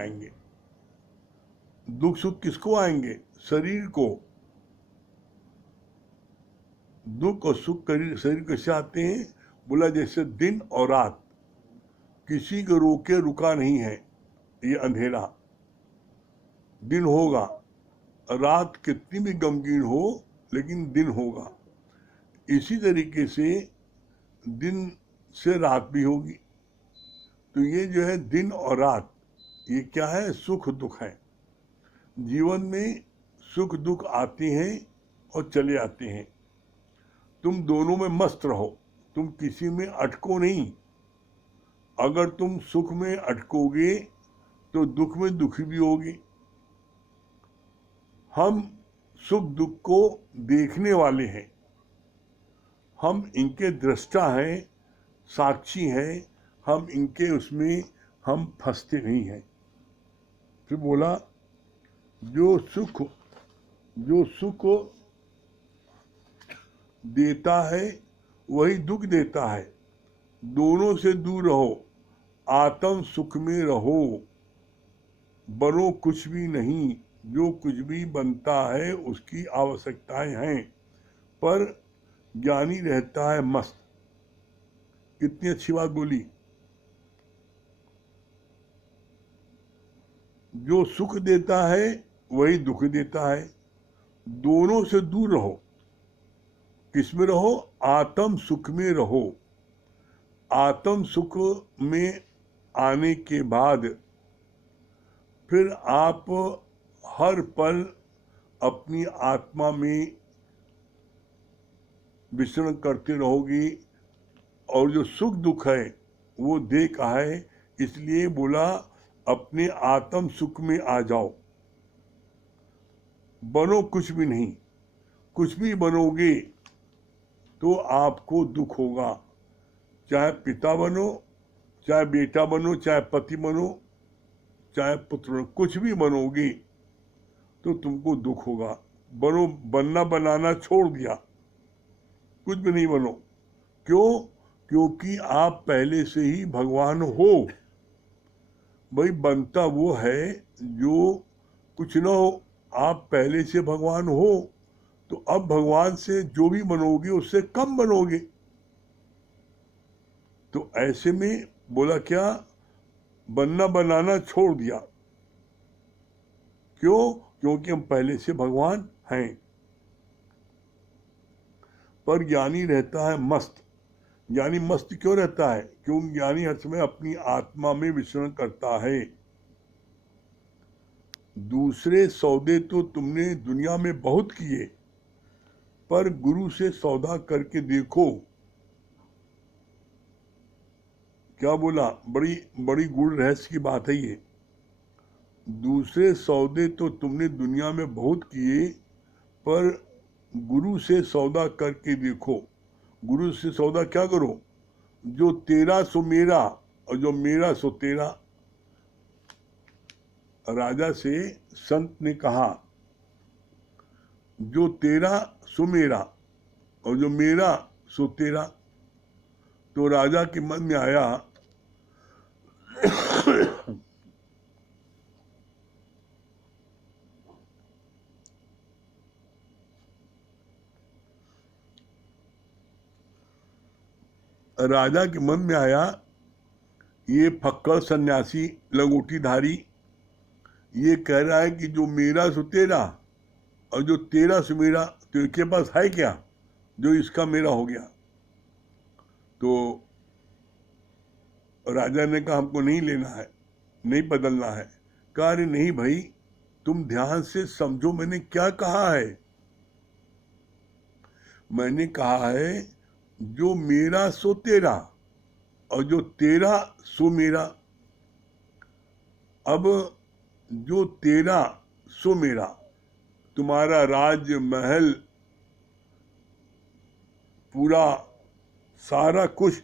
जाएंगे। दुख सुख किसको आएंगे? शरीर को। दुख और सुख शरीर कैसे आते हैं? बोला जैसे दिन और रात, किसी को रोके रुका नहीं है। ये अंधेरा, दिन होगा, रात कितनी भी गमगीन हो लेकिन दिन होगा। इसी तरीके से दिन से रात भी होगी। तो ये जो है दिन और रात, ये क्या है? सुख दुख है। जीवन में सुख दुख आते हैं और चले आते हैं। तुम दोनों में मस्त रहो, तुम किसी में अटको नहीं। अगर तुम सुख में अटकोगे तो दुख में दुखी भी होगे। हम सुख दुख को देखने वाले हैं, हम इनके दृष्टा हैं, साक्षी हैं, हम इनके उसमें हम फंसते नहीं हैं। फिर बोला जो सुख देता है वही दुख देता है। दोनों से दूर रहो, आत्म सुख में रहो। बनो कुछ भी नहीं, जो कुछ भी बनता है उसकी आवश्यकताएं हैं, पर ज्ञानी रहता है मस्त। कितनी अच्छी बात बोली। जो सुख देता है वही दुख देता है। दोनों से दूर रहो। किसमें रहो? आत्म सुख में रहो। आत्म सुख में आने के बाद फिर आप हर पल अपनी आत्मा में विचरण करते रहोगी। और जो सुख दुख है वो देह का है, इसलिए बोला अपने आत्म सुख में आ जाओ। बनो कुछ भी नहीं। कुछ भी बनोगे तो आपको दुख होगा। चाहे पिता बनो, चाहे बेटा बनो, चाहे पति बनो, चाहे पुत्र बनो, कुछ भी बनोगे तो तुमको दुख होगा। बनो, बनना बनाना छोड़ दिया, कुछ भी नहीं बनो। क्यों? क्योंकि आप पहले से ही भगवान हो। भाई बनता वो है जो कुछ ना हो, आप पहले से भगवान हो। तो अब भगवान से जो भी बनोगे उससे कम बनोगे। तो ऐसे में बोला क्या? बनना बनाना छोड़ दिया। क्यों? क्योंकि हम पहले से भगवान हैं। पर ज्ञानी रहता है मस्त। ज्ञानी मस्त क्यों रहता है? क्योंकि ज्ञानी हर समय अपनी आत्मा में विचरण करता है। दूसरे सौदे तो तुमने दुनिया में बहुत किए, पर गुरु से सौदा करके देखो। क्या बोला? बड़ी बड़ी गूढ़ रहस्य की बात है ये। दूसरे सौदे तो तुमने दुनिया में बहुत किए, पर गुरु से सौदा करके देखो। गुरु से सौदा क्या करो? जो तेरा सो मेरा और जो मेरा सो तेरा। राजा से संत ने कहा जो तेरा सो मेरा और जो मेरा सो तेरा। तो राजा के मन में आया राजा के मन में आया ये फक्कड़ सन्यासी लंगोटीधारी ये कह रहा है कि जो मेरा सो तेरा और जो तेरा सो मेरा, तो इसके पास है क्या जो इसका मेरा हो गया? तो राजा ने कहा हमको नहीं लेना है, नहीं बदलना है। कहा अरे नहीं भाई, तुम ध्यान से समझो मैंने क्या कहा है। मैंने कहा है जो मेरा सो तेरा और जो तेरा सो मेरा। अब जो तेरा सो मेरा, तुम्हारा राज महल पूरा सारा कुछ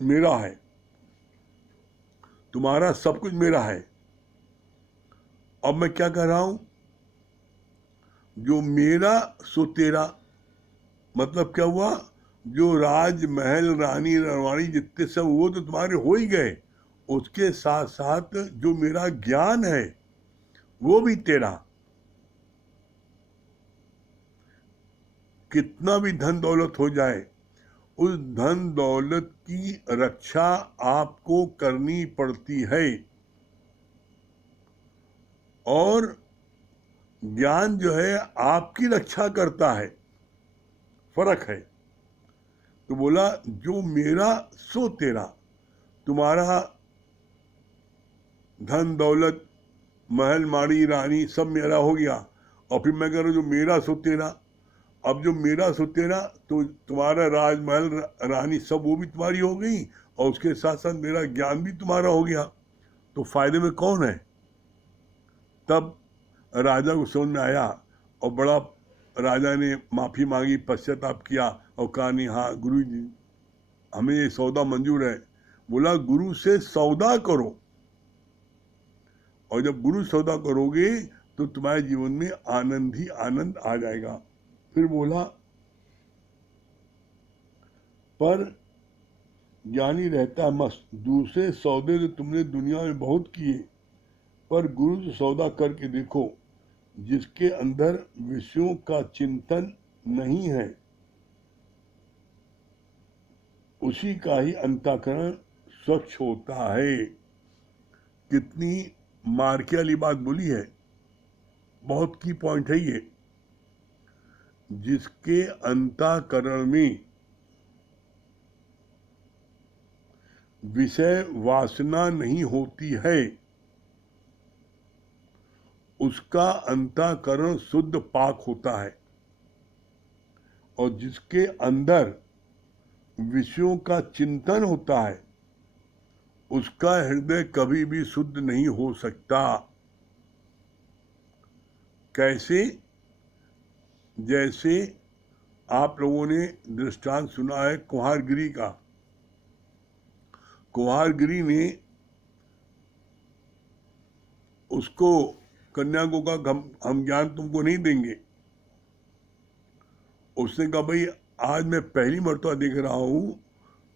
मेरा है, तुम्हारा सब कुछ मेरा है। अब मैं क्या कह रहा हूं? जो मेरा सो तेरा, मतलब क्या हुआ? जो राज महल रानी रवानी जितने सब वो तो तुम्हारे हो ही गए, उसके साथ साथ जो मेरा ज्ञान है वो भी तेरा। कितना भी धन दौलत हो जाए, उस धन दौलत की रक्षा आपको करनी पड़ती है, और ज्ञान जो है आपकी रक्षा करता है, फर्क है। तो बोला जो मेरा सो तेरा। तुम्हारा धन दौलत, महल माड़ी रानी सब मेरा हो गया, और फिर मैं कह रहा हूँ जो मेरा सो तेरा। अब जो मेरा सो तेरा, तो तुम्हारा राजमहल रानी सब वो भी तुम्हारी हो गई, और उसके साथ साथ मेरा ज्ञान भी तुम्हारा हो गया, तो फायदे में कौन है? तब राजा को समझ में आया, और बड़ा राजा ने माफी मांगी, पश्चाताप किया, और कहा नहीं, हाँ गुरु जी हमें ये सौदा मंजूर है। बोला गुरु से सौदा करो, और जब गुरु सौदा करोगे तो तुम्हारे जीवन में आनंद ही आनंद आ जाएगा। फिर बोला पर ज्ञानी रहता मस्त, दूसरे सौदे तो तुमने दुनिया में बहुत किए, पर गुरु से सौदा करके देखो, जिसके अंदर विषयों का चिंतन नहीं है उसी का ही अंतःकरण स्वच्छ होता है। कितनी मार्के वाली बात बोली है, बहुत की पॉइंट है ये। जिसके अंतःकरण में विषय वासना नहीं होती है उसका अंतःकरण शुद्ध पाक होता है, और जिसके अंदर विषयों का चिंतन होता है उसका हृदय कभी भी शुद्ध नहीं हो सकता। कैसे? जैसे आप लोगों ने दृष्टांत सुना है कुम्हारगिरी का। कुम्हारगिरी ने उसको कन्या को कहा हम ज्ञान तुमको नहीं देंगे। उसने कहा भाई आज मैं पहली मर्तबा देख रहा हूं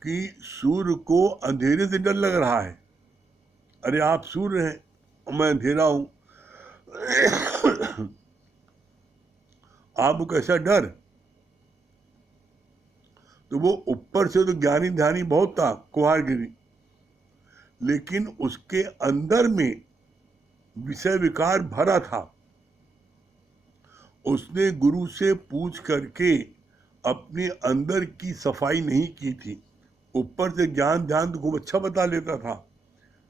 कि सूर्य को अंधेरे से डर लग रहा है। अरे आप सूर्य हैं और मैं अंधेरा हूं, आपको कैसा डर? तो वो ऊपर से तो ज्ञानी ध्यानी बहुत था कुम्हारगिरी, लेकिन उसके अंदर में विषय विकार भरा था। उसने गुरु से पूछ करके अपने अंदर की सफाई नहीं की थी। ऊपर से ज्ञान ध्यान तो खूब अच्छा बता लेता था,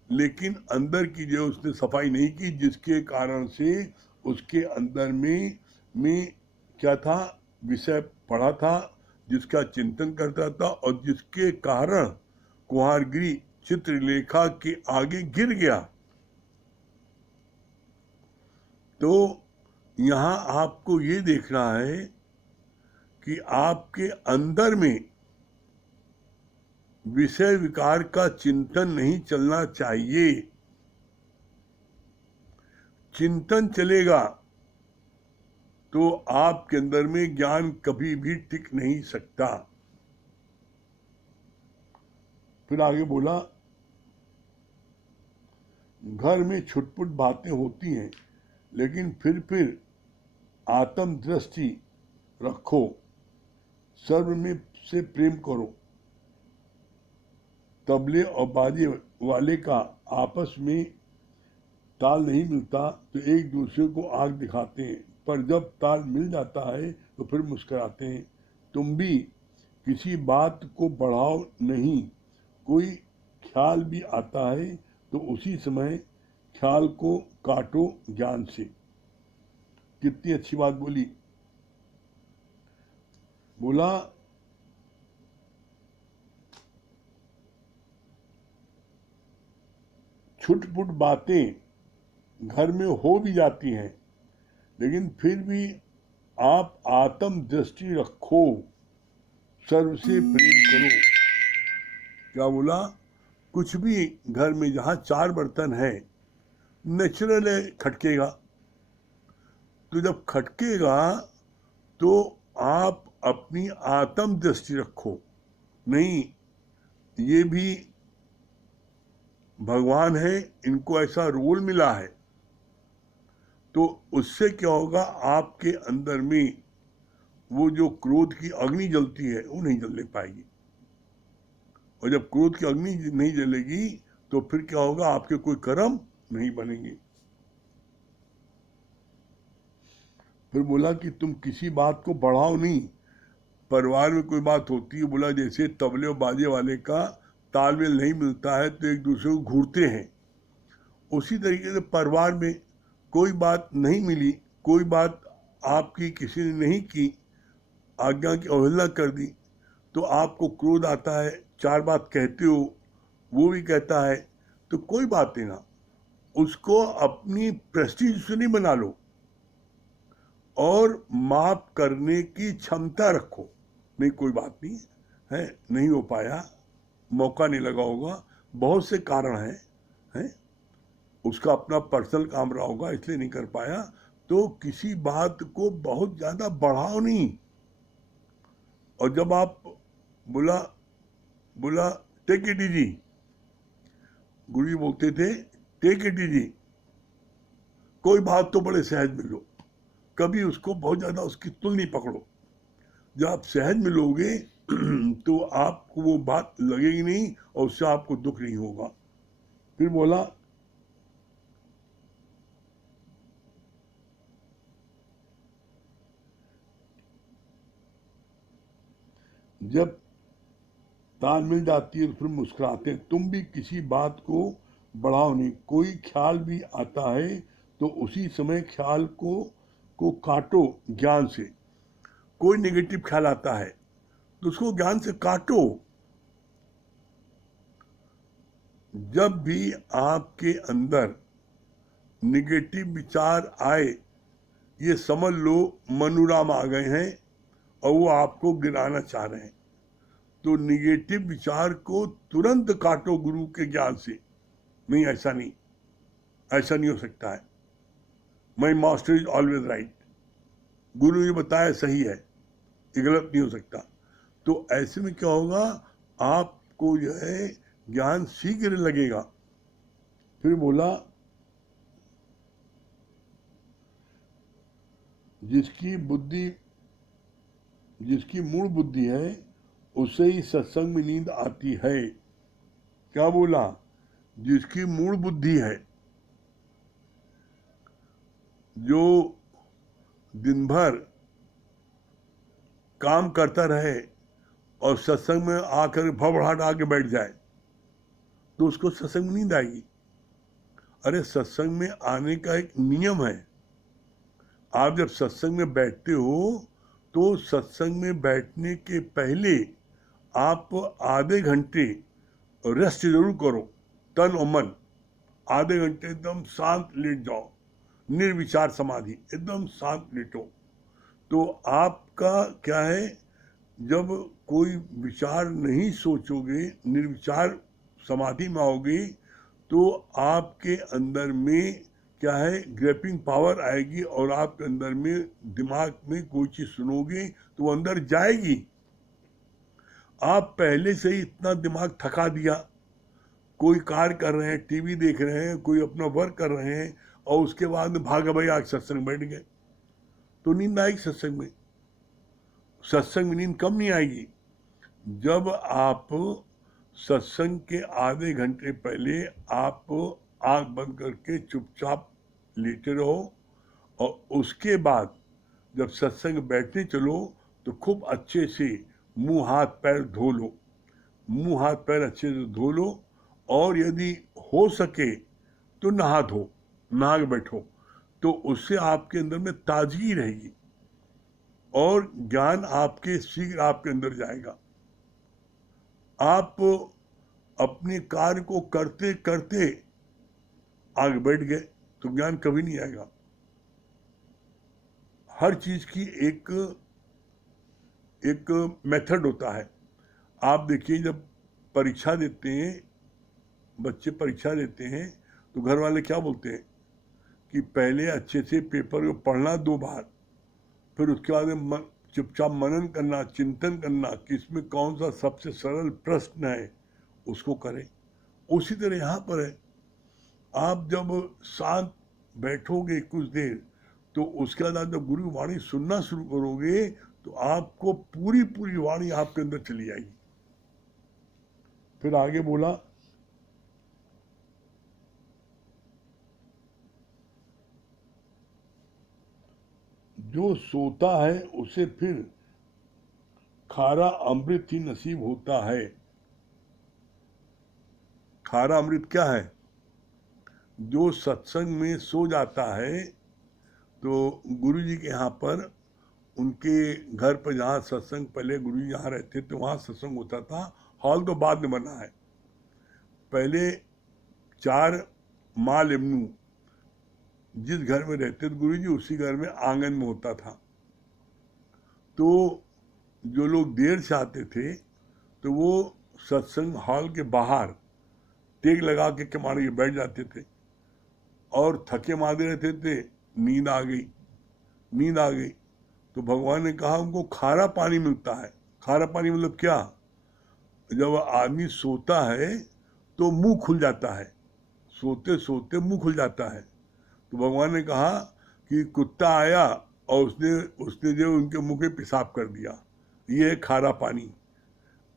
लेकिन अंदर की जो उसने सफाई नहीं की, जिसके कारण से उसके अंदर में क्या था, विषय पढ़ा था, जिसका चिंतन करता था, और जिसके कारण कुम्हारगिरी चित्रलेखा के आगे गिर गया। तो यहाँ आपको ये देखना है कि आपके अंदर में विषय विकार का चिंतन नहीं चलना चाहिए। चिंतन चलेगा तो आपके अंदर में ज्ञान कभी भी टिक नहीं सकता। फिर आगे बोला घर में छुटपुट बातें होती हैं, लेकिन फिर आत्म दृष्टि रखो, सर्व में से प्रेम करो। तबले और बाजे वाले का आपस में ताल नहीं मिलता तो एक दूसरे को आंख दिखाते हैं, पर जब ताल मिल जाता है तो फिर मुस्कुराते हैं। तुम भी किसी बात को बढ़ाओ नहीं, कोई ख्याल भी आता है तो उसी समय ख्याल को काटो ज्ञान से। कितनी अच्छी बात बोली। बोला छुटपुट बातें घर में हो भी जाती हैं, लेकिन फिर भी आप आत्म दृष्टि रखो, सर्व से प्रेम करो। क्या बोला? कुछ भी घर में जहां 4 बर्तन है, नेचुरल है खटकेगा। तो जब खटकेगा तो आप अपनी आत्म दृष्टि रखो, नहीं ये भी भगवान है, इनको ऐसा रोल मिला है, तो उससे क्या होगा, आपके अंदर में वो जो क्रोध की अग्नि जलती है वो नहीं जलने पाएगी। और जब क्रोध की अग्नि नहीं जलेगी तो फिर क्या होगा, आपके कोई कर्म नहीं बनेंगे। फिर बोला कि तुम किसी बात को बढ़ाओ नहीं। परिवार में कोई बात होती है, बोला जैसे तबले और बाजे वाले का तालमेल नहीं मिलता है तो एक दूसरे को घूरते हैं, उसी तरीके से परिवार में कोई बात नहीं मिली, कोई बात आपकी किसी ने नहीं की, आज्ञा की अवहेलना कर दी, तो आपको क्रोध आता है, चार बात कहते हो, वो भी कहता है, तो कोई बात नहीं ना, उसको अपनी प्रेस्टीज से नहीं बना लो और माफ करने की क्षमता रखो। नहीं कोई बात नहीं है, नहीं हो पाया, मौका नहीं लगा होगा, बहुत से कारण हैं, उसका अपना पर्सनल काम रहा होगा इसलिए नहीं कर पाया, तो किसी बात को बहुत ज़्यादा बढ़ाओ नहीं। और जब आप बोला टेक इट इजी, गुरु जी बोलते थे टेक इट इजी, कोई बात तो बड़े सहज में लो, कभी उसको बहुत ज़्यादा उसकी तुल नहीं पकड़ो। जब आप सहज में लोगे तो आपको वो बात लगेगी नहीं और उससे आपको दुख नहीं होगा। फिर बोला जब ताल मिल जाती है तो फिर मुस्कुराते हैं। तुम भी किसी बात को बढ़ाओ नहीं, कोई ख्याल भी आता है तो उसी समय ख्याल को काटो ज्ञान से। कोई नेगेटिव ख्याल आता है तो उसको ज्ञान से काटो। जब भी आपके अंदर नेगेटिव विचार आए, ये समझ लो मनुराम आ गए हैं और वो आपको गिराना चाह रहे हैं, तो निगेटिव विचार को तुरंत काटो गुरु के ज्ञान से। नहीं ऐसा नहीं, ऐसा नहीं हो सकता है, my master is always right, गुरु ने बताया सही है, ये गलत नहीं हो सकता। तो ऐसे में क्या होगा, आपको जो है ज्ञान शीघ्र लगेगा। फिर बोला जिसकी मूल बुद्धि है उसे ही सत्संग में नींद आती है। क्या बोला, जिसकी मूल बुद्धि है, जो दिन भर काम करता रहे और सत्संग में आकर भड़बड़ाहट आके बैठ जाए तो उसको सत्संग में नींद आएगी। अरे सत्संग में आने का एक नियम है, आप जब सत्संग में बैठते हो तो सत्संग में बैठने के पहले आप आधे घंटे रेस्ट जरूर करो, तन और मन, आधे घंटे एकदम शांत लेट जाओ, निर्विचार समाधि, एकदम शांत लेटो। तो आपका क्या है, जब कोई विचार नहीं सोचोगे, निर्विचार समाधि में आओगे, तो आपके अंदर में क्या है, ग्रैपिंग पावर आएगी और आपके अंदर में दिमाग में कोई चीज सुनोगे तो वो अंदर जाएगी। आप पहले से ही इतना दिमाग थका दिया, कोई कार्य कर रहे हैं, टीवी देख रहे हैं, कोई अपना वर्क कर रहे हैं और उसके बाद भागा भाई आज सत्संग बैठ गए, तो नींद आएगी सत्संग में। सत्संग में नींद कम नहीं आएगी। जब आप सत्संग के आधे घंटे पहले आप आंख बंद करके चुपचाप लेटे रहो और उसके बाद जब सत्संग बैठने चलो तो खूब अच्छे से मुंह हाथ पैर धो लो, मुंह हाथ पैर अच्छे से धो लो, और यदि हो सके तो नहा के बैठो, तो उससे आपके अंदर में ताजगी रहेगी और ज्ञान आपके शीघ्र आपके अंदर जाएगा। आप अपने कार्य को करते करते आगे बैठ गए तो ज्ञान कभी नहीं आएगा। हर चीज की एक मेथड होता है। आप देखिए, जब परीक्षा देते हैं, बच्चे परीक्षा देते हैं तो घर वाले क्या बोलते हैं कि पहले अच्छे से पेपर को पढ़ना 2 बार, फिर उसके बाद चुपचाप मनन करना, चिंतन करना कि इसमें कौन सा सबसे सरल प्रश्न है उसको करें उसी तरह यहाँ पर है, आप जब शांत बैठोगे कुछ देर, तो उसके बाद आप जब गुरु वाणी सुनना शुरू करोगे तो आपको पूरी पूरी वाणी आपके अंदर चली जाएगी। फिर आगे बोला, जो सोता है उसे फिर खारा अमृत ही नसीब होता है। खारा अमृत क्या है? जो सत्संग में सो जाता है, तो गुरु जी के यहाँ पर, उनके घर पर जहाँ सत्संग, पहले गुरु जी यहाँ रहते थे वहाँ सत्संग होता था, हॉल तो बाद में बना है। पहले 4 माल एवेन्यू जिस घर में रहते थे गुरु जी, उसी घर में आंगन में होता था। तो जो लोग देर से आते थे तो वो सत्संग हॉल के बाहर टेक लगा के कमाड़ी के बैठ जाते थे, और थके मादे रहते थे, नींद आ गई तो भगवान ने कहा उनको खारा पानी मिलता है। खारा पानी मतलब क्या? जब आदमी सोता है तो मुंह खुल जाता है, सोते सोते मुंह खुल जाता है, तो भगवान ने कहा कि कुत्ता आया और उसने जो उनके मुंह पे पेशाब कर दिया, ये है खारा पानी।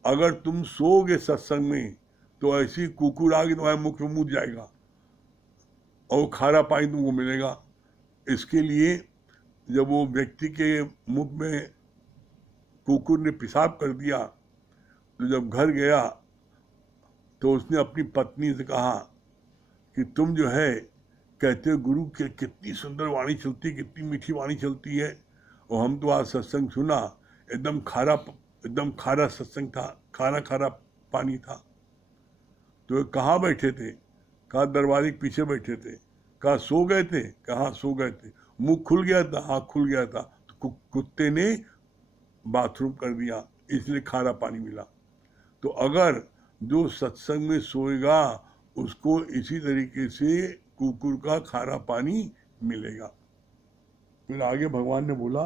अगर तुम सोओगे सत्संग में तो ऐसी कुकुर आगे तुम्हारे मुख में मुँह जाएगा और खारा पानी तुमको मिलेगा। इसके लिए जब वो व्यक्ति के मुख में कुकुर ने पेशाब कर दिया, तो जब घर गया तो उसने अपनी पत्नी से कहा कि तुम जो है कहते हो गुरु के कितनी सुंदर वाणी चलती है, कितनी मीठी वाणी चलती है, और हम तो आज सत्संग सुना, एकदम खारा सत्संग था, खारा पानी था। तो कहाँ बैठे थे? कहा दरवाजे के पीछे बैठे थे। कहा सो गए थे? कहाँ सो गए थे। मुंह खुल गया था? हाँ खुल गया था। तो कुत्ते ने बाथरूम कर दिया, इसलिए खारा पानी मिला। तो अगर जो सत्संग में सोएगा उसको इसी तरीके से कुकुर का खारा पानी मिलेगा। फिर आगे भगवान ने बोला,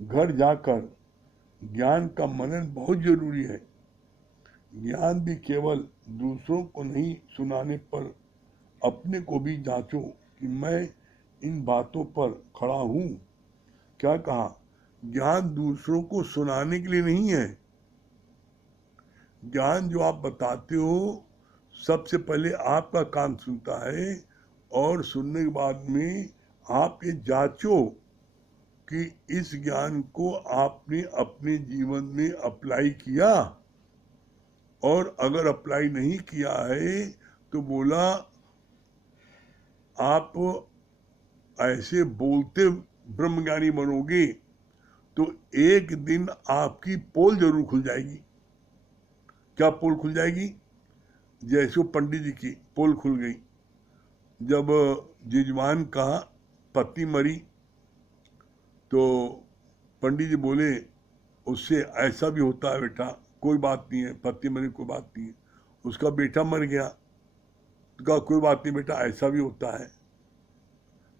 घर जाकर ज्ञान का मनन बहुत जरूरी है। ज्ञान भी केवल दूसरों को नहीं सुनाने पर अपने को भी जांचो कि मैं इन बातों पर खड़ा हूं। क्या कहा? ज्ञान दूसरों को सुनाने के लिए नहीं है। ज्ञान जो आप बताते हो सबसे पहले आपका कान सुनता है, और सुनने के बाद में आप ये जांचो कि इस ज्ञान को आपने अपने जीवन में अप्लाई किया, और अगर अप्लाई नहीं किया है तो बोला आप ऐसे बोलते ब्रह्मज्ञानी बनोगे तो एक दिन आपकी पोल जरूर खुल जाएगी। क्या पोल खुल जाएगी? जैसे पंडित जी की पोल खुल गई। जब जजमान का पत्नी मरी तो पंडित जी बोले उससे ऐसा भी होता है बेटा, कोई बात नहीं है, पत्नी मरी कोई बात नहीं है। उसका बेटा मर गया तो कहा कोई बात नहीं बेटा, ऐसा भी होता है,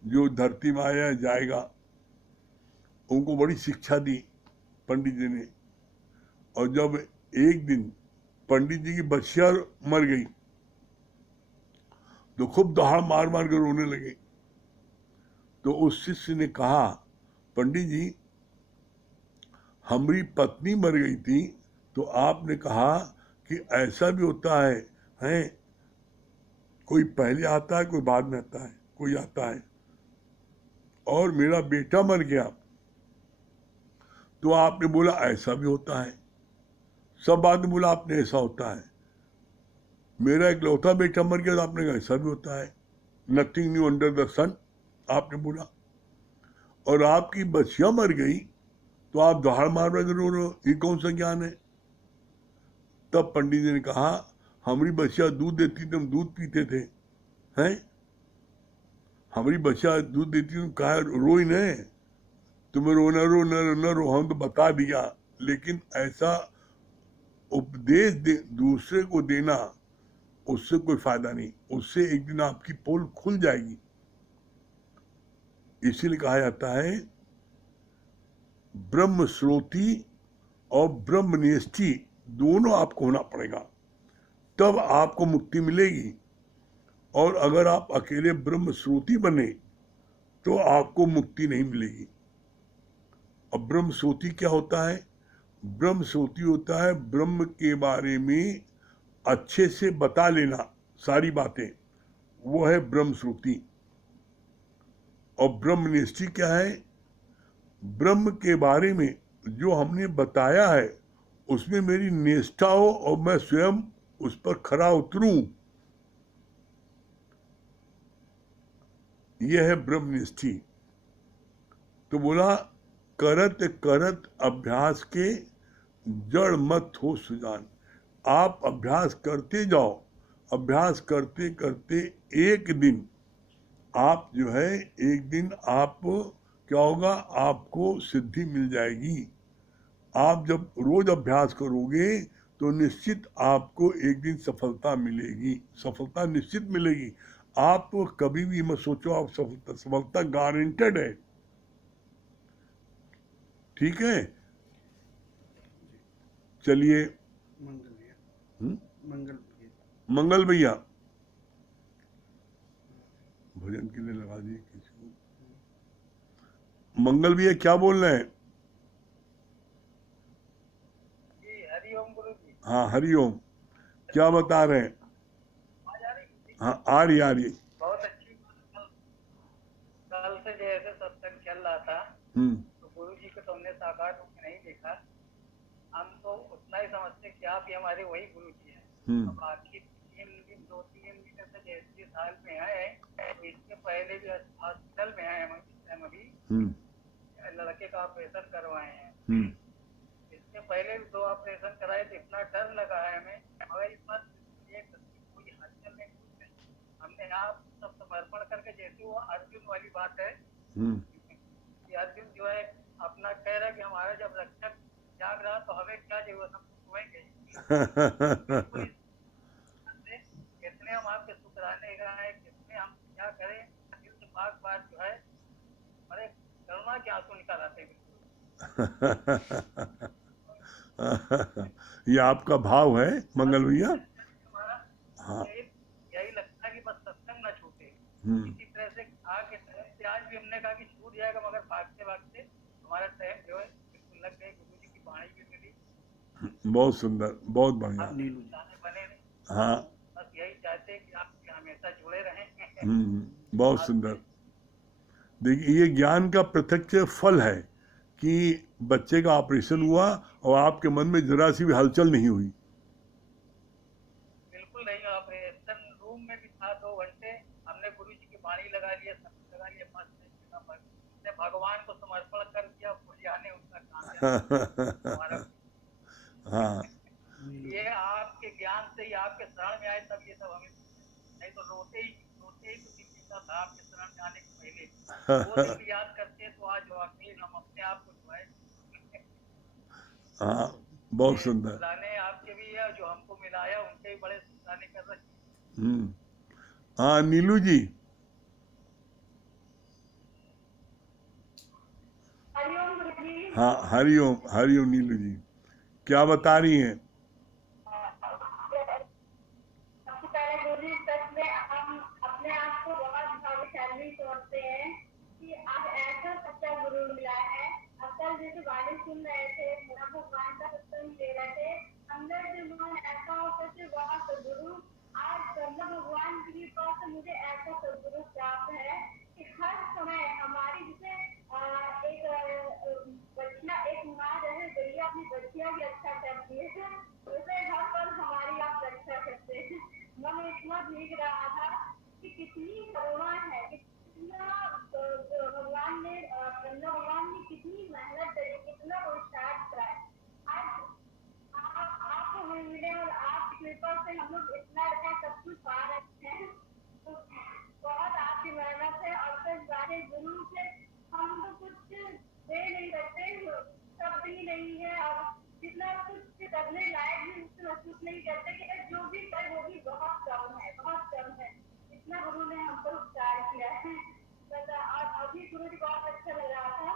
जो धरती में आया जाएगा। उनको बड़ी शिक्षा दी पंडित जी ने। और जब एक दिन पंडित जी की बच्चियां मर गई तो खूब दहाड़ मार मार कर रोने लगे। तो उस शिष्य ने कहा, पंडित जी हमारी पत्नी मर गई थी तो आपने कहा कि ऐसा भी होता है कोई पहले आता है कोई बाद में आता है, कोई आता है, और मेरा बेटा मर गया तो आपने बोला ऐसा भी होता है। सब बाद में बोला आपने ऐसा होता है। मेरा इकलौता बेटा मर गया तो आपने कहा ऐसा भी होता है। नथिंग न्यू अंडर द सन आपने बोला। और आपकी बच्चियां मर गई तो आप दहाड़ मार मार रो रहे हो, ये कौन सा ज्ञान है? तब पंडित जी ने कहा हमारी बच्चियां दूध देती थी, हम दूध पीते थे। हैं हमारी बच्चियां दूध देती थी, कहा रो ही नहीं, तुम्हें रोना रो न रो, हम तो बता दिया। लेकिन ऐसा उपदेश दूसरे को देना, उससे कोई फायदा नहीं, उससे एक दिन आपकी पोल खुल जाएगी। इसीलिए कहा जाता है ब्रह्म श्रोती और ब्रह्मनिष्ठी दोनों आपको होना पड़ेगा, तब आपको मुक्ति मिलेगी। और अगर आप अकेले ब्रह्म श्रोती बने तो आपको मुक्ति नहीं मिलेगी। अब ब्रह्म श्रोती क्या होता है? ब्रह्म श्रोती होता है ब्रह्म के बारे में अच्छे से बता लेना सारी बातें, वो है ब्रह्म श्रुति। और ब्रह्मनिष्ठि क्या है? ब्रह्म के बारे में जो हमने बताया है उसमें मेरी निष्ठा हो और मैं स्वयं उस पर खरा उतरूं, यह है ब्रह्मनिष्ठि। तो बोला करत करत अभ्यास के जड़ मत हो सुजान। आप अभ्यास करते जाओ, अभ्यास करते करते एक दिन आप जो है, एक दिन आप क्या होगा, आपको सिद्धि मिल जाएगी। आप जब रोज अभ्यास करोगे तो निश्चित आपको एक दिन सफलता मिलेगी, सफलता निश्चित मिलेगी। आप कभी भी मत सोचो आप सफलता गारंटेड है। ठीक है, चलिए। मंगल भैया भजन के लिए लगा दिए किसी को। मंगल भैया क्या बोल रहे हैं? हरिओम गुरु जी। हाँ हरिओम, क्या बता रहे हैं? हाँ आ रही बहुत अच्छी। कल से जैसे सत्संग चल रहा था तो गुरु जी को तो हमने साकार रूप में नहीं देखा। हम तो उतना ही समझते कि आप ही हमारे वही गुरु जी हैं। अब बाकी 2-3 दिन से जैसे साल में आए तो इसके पहले भी हॉस्पिटल में आए हम इस टाइम अभी लड़के का ऑपरेशन करवाए हैं। इसके पहले भी 2 ऑपरेशन कराए तो इतना डर लगा है हमें, मगर इस बार कोई हलचल नहीं, हमने आप सब समर्पण करके, जैसे वो अर्जुन वाली बात है कि अर्जुन जो है अपना कह रहा है कि हमारा जब रक्षक जाग रहा तो हमें क्या जरूरत, हम सोएंगे। कितने हम आपके शुक्राने गाए, कितने हम क्या करें, दिल से बार बार जो है हमारे करुणा के आंसू निकाल आते हैं। ये आपका भाव है मंगल भैया। हाँ यही लगता है कि बस सत्संग न छूटे। इसी तरह से आगे टाइम से आज भी हमने कहा कि छूट जाएगा, मगर भागते भागते हमारा टाइम जो है बिल्कुल लग गए। गुरु जी की वाणी भी मिली। बहुत सुंदर, बहुत बढ़िया। बने हाँ बस यही चाहते हैं कि आप हमेशा जुड़े रहें। बहुत सुंदर। देखिए ये ज्ञान का प्रत्यक्ष फल है कि बच्चे का ऑपरेशन हुआ और आपके मन में जरा सी भी हलचल नहीं हुई। बिल्कुल नहीं, ऑपरेशन रूम में भी था 2 घंटे, हमने गुरु जी की वाणी लगा लिया, सब लगा लिया, भगवान को समर्पण कर दिया, बुझाने उनका काम है। हाँ ये आपके ज्ञान से ही आपके शरण में आए तब ये सब हमें, नहीं तो रोते ही तो दिन बीता था आपके शरण में आने के पहले। वो दिन याद करते तो आज वाकई हम अपने आप को जो है हाँ बहुत सुंदर। शुक्राने आपके भी है, जो हमको मिलाया उनके भी बड़े शुक्राने कर रहे। हाँ नीलू जी। हरिओम गुरु जी। हाँ हरिओम, हरिओम नीलू जी, क्या बता रही हैं? सबसे पहले गुरु जी सच में हम अपने आप को बहुत भाग्यशाली समझते हैं कि आज ऐसा सच्चा गुरु मिला है। अब कल जैसे वाणी सुन रहे थे, पूरा भगवान का सत्संग ले रहे थे, अंदर जो मन ऐसा होता है वहाँ सदगुरु, आज ब्रह्म भगवान की पास मुझे ऐसा सदगुरु प्राप्त है कि हर समय हमारी जैसे एक बच्चियां, एक माँ जैसे गैया अपनी बच्चियां की रक्षा करती है, वैसे हर पल हमारी आप रक्षा करते हैं। मन इतना भीग रहा था कि कितनी करुणा है, कितना भगवान ने भगवान ने कितनी मेहनत करी, कितना पुरुषार्थ करा है। आज आपको मिले और आपकी कृपा से हम लोग इतना अच्छा सब कुछ पा रहे हैं, तो बहुत आपकी मेहनत है। और सच बात है, गुरु से हम तो कुछ दे नहीं सकते, शब्द ही नहीं है, और जितना कुछ करने लायक भी उससे महसूस नहीं करते कि जो भी करे वो भी बहुत कम है, बहुत कम है। इतना गुरु ने हम पर उपकार किया है। और अभी गुरु जी बहुत अच्छा लग रहा था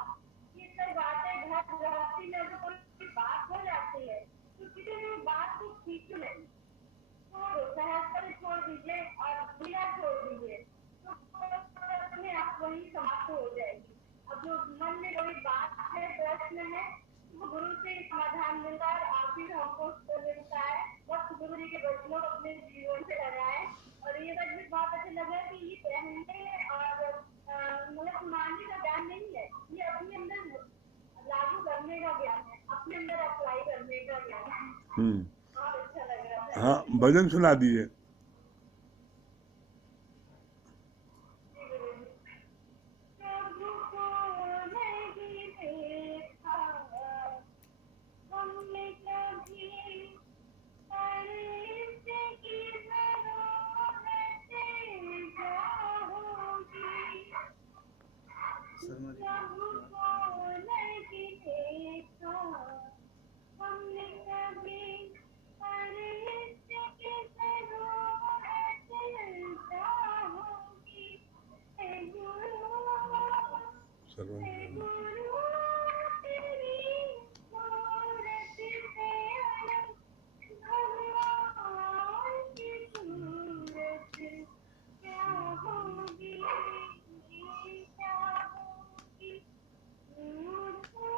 कि सब बातें घर गृहस्थी में अगर कोई बात हो जाती है तो किसी भी को उत्तर मिलता है, वक्त गुरु जी के वचनों को अपने जीवन से लगाए। और ये बात भी बहुत अच्छा लगा कि ये पहनने और मतलब सुनाने का ज्ञान नहीं है, ये अपने अंदर लागू करने का ज्ञान है, अपने अंदर अप्लाई करने का ज्ञान है। बहुत अच्छा लग रहा है। हाँ, भजन सुना दीजिए। प्रभु को नहीं देखा हमने कभी, पर इसकी जरूरत क्या होगी। प्रभु को नहीं देखा हमने कभी, पर इसकी जरूरत क्या होगी। हे गुरु, हे गुरु, तेरी सूरत से अलग भगवान की सूरत क्या होगी, क्या होगी। मुझको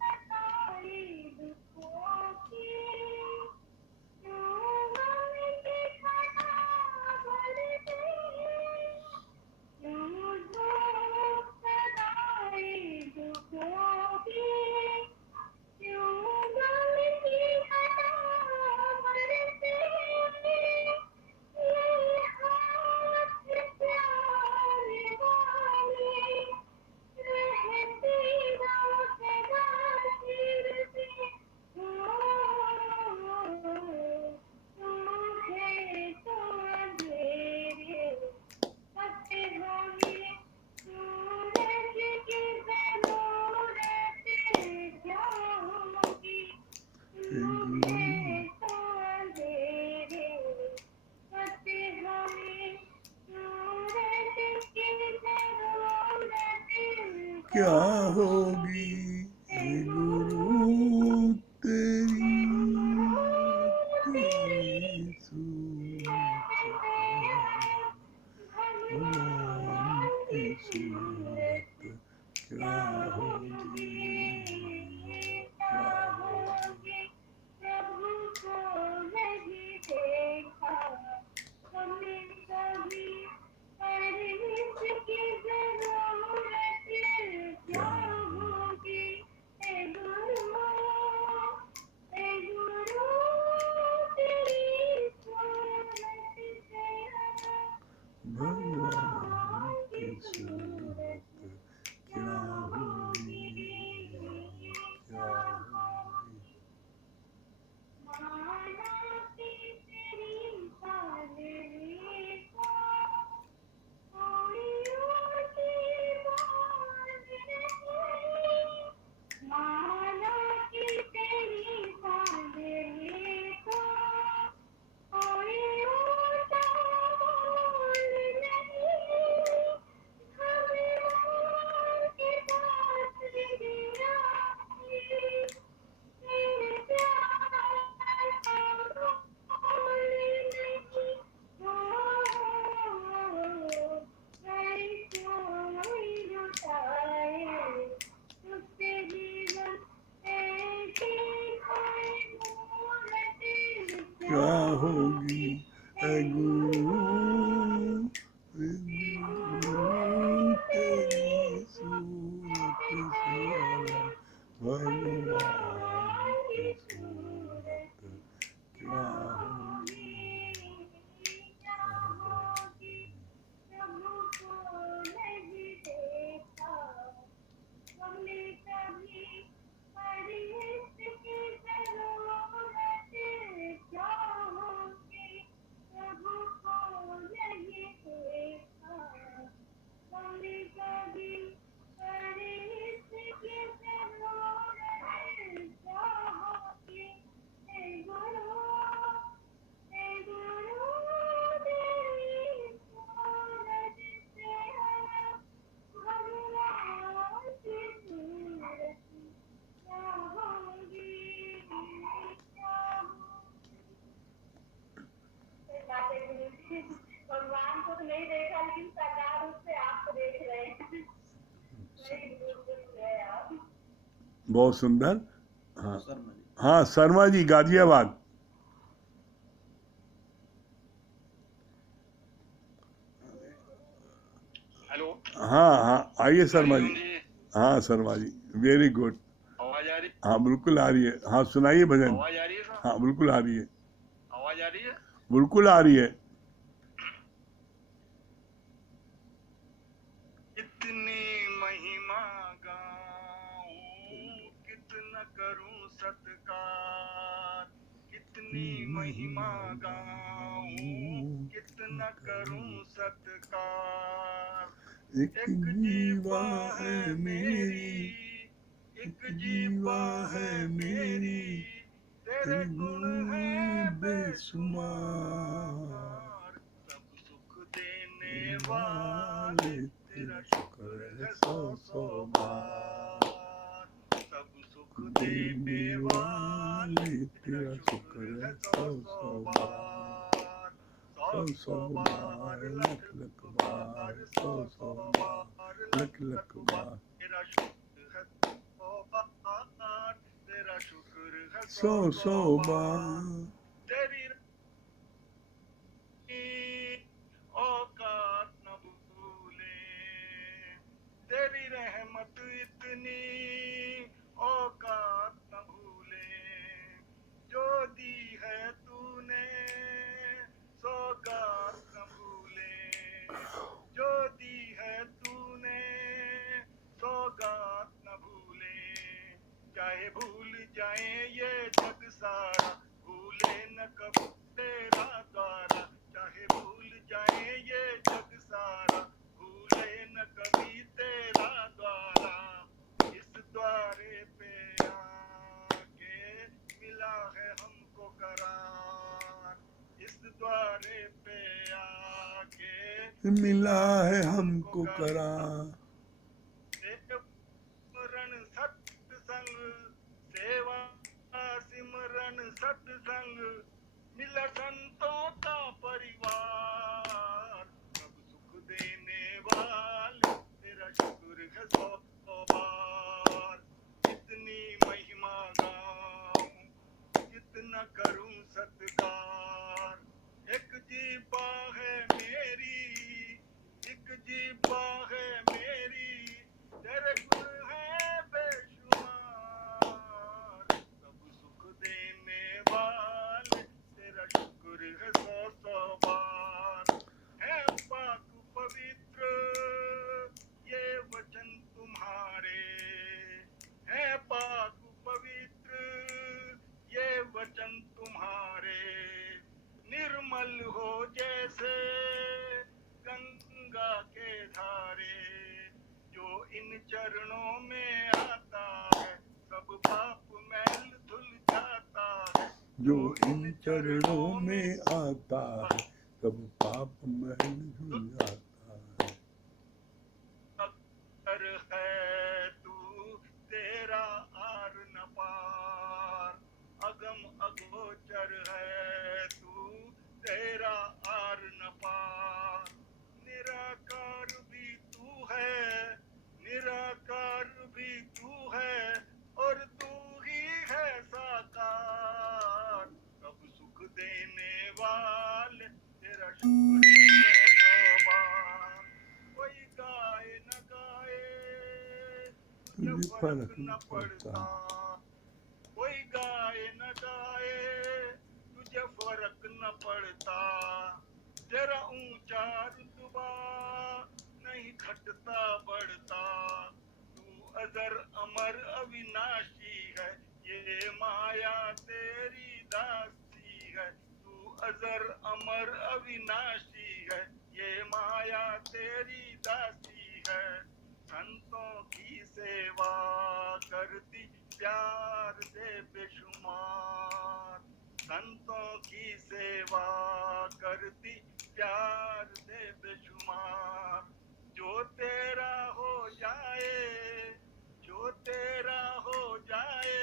सताई दुखों की, क्यों गम की घटा भरती, मुझको सताई दुखों की, क्यों गम की घटा भरती। ये हाथ प्यारे वाले रहती रोज़गार फिरती, मुझे तो अंधेरे सत्य होगी, सूरज की जरूरत क्या होगी। मुझे तो अंधेरे सत्य होगी, सूरज की जरूरत क्या होगी। हे गुरु, तेरी सूरत भगवान की सूरत क्या होगी, क्या होगी। प्रभु को नहीं देखा हमने कभी, पर इसकी जरूरत क्या होगी। हे गुरु, तेरी सूरत से अलग भगवान की सूरत क्या होगी, क्या होगी। माना कि तेरी पालने को कोई ऊँची बात नहीं, माना कि तेरी पालने को कोई ऊँचा मोल नहीं, भगवान के पास दिया मेरे प्यार का मोल नहीं। कोई लुटाए उससे जीवन ऐसी कोई मूरत क्या होगी। हे गुरु, हे गुरु, तेरी सूरत से अलग भगवान की सूरत क्या होगी, क्या होगी। प्रभु को नहीं देखा हमने कभी, पर इसकी जरूरत क्या होगी। प्रभु को नहीं देखा हमने कभी, पर इसकी जरूरत क्या होगी। हे गुरु, तेरी सूरत से अलग भगवान की सूरत क्या होगी, क्या होगी। भगवान को तो नहीं देखा, लेकिन साकार रूप से आपको देख रहे हैं। वही रूप देख रहे हैं आप। बहुत सुंदर। हाँ, हाँ शर्मा जी गाजियाबाद। हेलो। हाँ हाँ आइए शर्मा हरिओम जी। जी। हाँ शर्मा जी वेरी गुड। आवाज आ रही? हाँ बिल्कुल आ रही है। हाँ सुनाइए भजन। आवाज आ रही है साहब? हाँ बिल्कुल आ रही है। आवाज आ रही है? बिल्कुल आ रही है। कितनी महिमा गाऊं, कितना करूं सत्कार। कितनी महिमा गाऊं, कितना करूं सत्कार। एक एक जीवा जीवा है है मेरी, मेरी, एक एक जीवा जीवा है है मेरी, मेरी, तेरे तेरे गुण गुण है है बेशुमार। सब सुख देने वाले वाले तेरा तेरा शुक्र शुक्र है है सौ सौ सौ सौ बार। बार। सब सुख देने देने वाले वाले तेरा तेरा शुक्र शुक्र है है सौ सौ सौ सौ बार। बार। सौ सौ सौ सौ बार, बार लख लख लख लख बार, बार, सौ सौ सौ सौ बार बार, लख लख लख लख बार। बार। तेरा शुक्र है सौ बार, तेरा शुक्र है सौ सौ सौ सौ बार। बार। तेरी औकात न भूले, तेरी रहमत इतनी औकात न भूले। जो दी है तूने सौगात न भूले, जो दी है तूने सौगात न भूले। चाहे भूल जाए ये जग सारा, भूले न कभी तेरा द्वारा। चाहे भूल जाए ये जग सारा, भूले न कभी तेरा द्वारा। इस द्वारे पे आके मिला है हमको करार। इस द्वारे पे आके मिला है हमको करा। सिमरन सत्संग, सेवा सिमरन सत्संग, मिला संतों का परिवार। सब सुख देने वाले तेरा शुक्र है सौ बार। कितनी महिमा गाऊं, कितना करूं सत्कार। एक जीवा है मेरी, एक जीवा है मेरी, तेरे गुण है बेशुमार। सब सुख देने वाले तेरा शुक्र है सौ सौ बार। है पाक पवित्र ये वचन तुम्हारे, है पाक पवित्र ये वचन तुम्हारे। निर्मल हो जैसे गंगा के धारे, जो इन चरणों में आता है सब पाप मैल धुल जाता है। जो इन चरणों में आता है सब पाप महल धुल जाता है। अगर है तू तेरा आर न पार, अगम अगोचर है तू तेरा आर न पार। निराकार भी तू है, निराकार भी तू है, और तू ही है साकार। सब सुख देने वाले तेरा शुक्र है सौ बार। कोई गाए न गाए तुझे तुझे फर्क न पड़ता, कोई गाए न गाए तुझे फर्क न पड़ता। तेरा ऊंचा रुतबा नहीं घटता बढ़ता। तू अजर अमर अविनाशी है, ये माया तेरी दासी है। तू अजर अमर अविनाशी है, ये माया तेरी दासी है। संतों की सेवा करती प्यार से बेशुमार, संतों की सेवा करती प्यार से बेशुमार। जो तेरा हो जाए, जो तेरा हो जाए,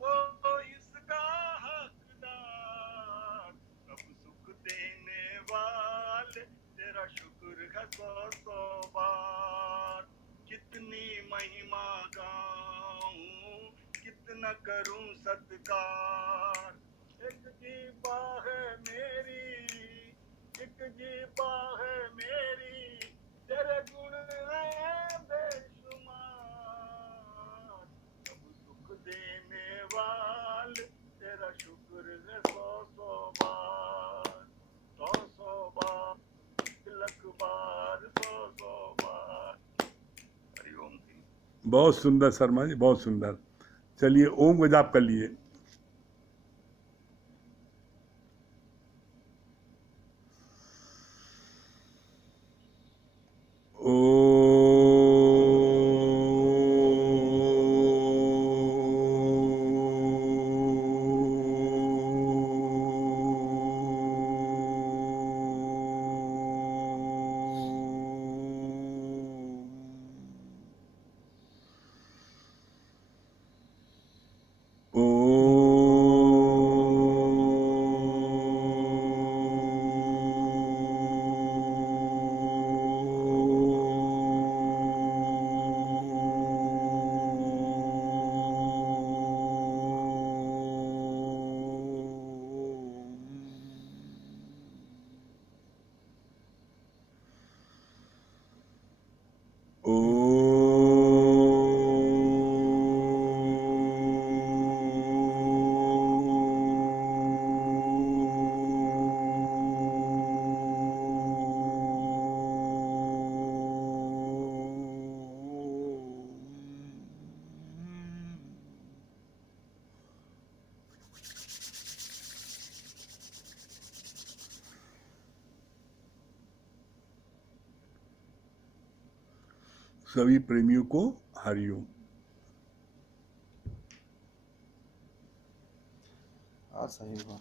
वो इसका हकदार। सब सुख देने वाले तेरा शुक्र है सौ सौ बार। कितनी महिमा गाऊं, कितना करूं सत्कार। एक जीबा है मेरी, एक जीबा है मेरी, तेरे गुण है बेशुमार। सब सुख देने वाल तेरा शुक्र है सौ सौ बार, सौ सौ बार, लख बार, सौ सौ बार। हरिओम जी। बहुत सुंदर शर्मा जी, बहुत सुंदर। चलिए ओम का जाप कर लिए। सभी प्रेमियों को हरिओम। सही हुआ।